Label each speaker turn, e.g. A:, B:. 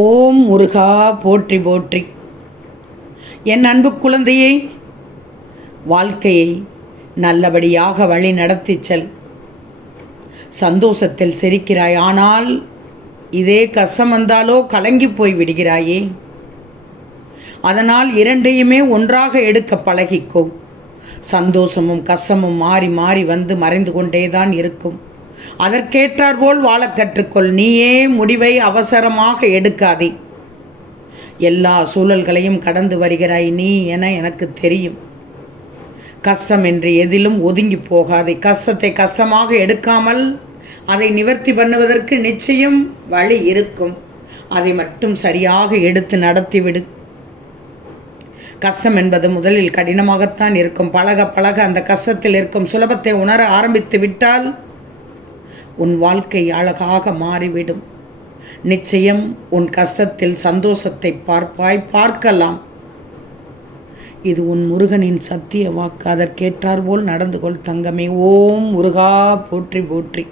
A: ஓம் முருகா போற்றி போற்றி. என் அன்பு குழந்தையை வாழ்க்கையை நல்லபடியாக வழி நடத்தி செல். சந்தோஷத்தில் சிரிக்கிறாய் ஆனால் இதே கஷ்டம் வந்தாலோ கலங்கி போய் விடுகிறாயே. அதனால் இரண்டையுமே ஒன்றாக எடுக்க பழகிக்கோ. சந்தோஷமும் கஷ்டமும் மாறி மாறி வந்து மறைந்து கொண்டே தான் இருக்கும். அதற்கேற்றாற்போல் வாழக் கற்றுக்கொள். நீயே முடிவை அவசரமாக எடுக்காதே. எல்லா சூழல்களையும் கடந்து வருகிறாய் நீ என எனக்கு தெரியும். கஷ்டம் என்று எதிலும் ஒதுங்கி போகாதே. கஷ்டத்தை கஷ்டமாக எடுக்காமல் அதை நிவர்த்தி பண்ணுவதற்கு நிச்சயம் வழி இருக்கும். அதை மட்டும் சரியாக எடுத்து நடத்திவிடு. கஷ்டம் என்பது முதலில் கடினமாகத்தான் இருக்கும். பழக பழக அந்த கஷ்டத்தில் இருக்கும் சுலபத்தை உணர ஆரம்பித்து விட்டால் உன் வாழ்க்கை அழகாக மாறிவிடும். நிச்சயம் உன் கஷ்டத்தில் சந்தோஷத்தை பார்ப்பாய் பார்க்கலாம். இது உன் முருகனின் சத்திய வாக்கு. அதற்கேற்றாற்போல் நடந்து கொள் தங்கமே. ஓம் முருகா போற்றி போற்றி.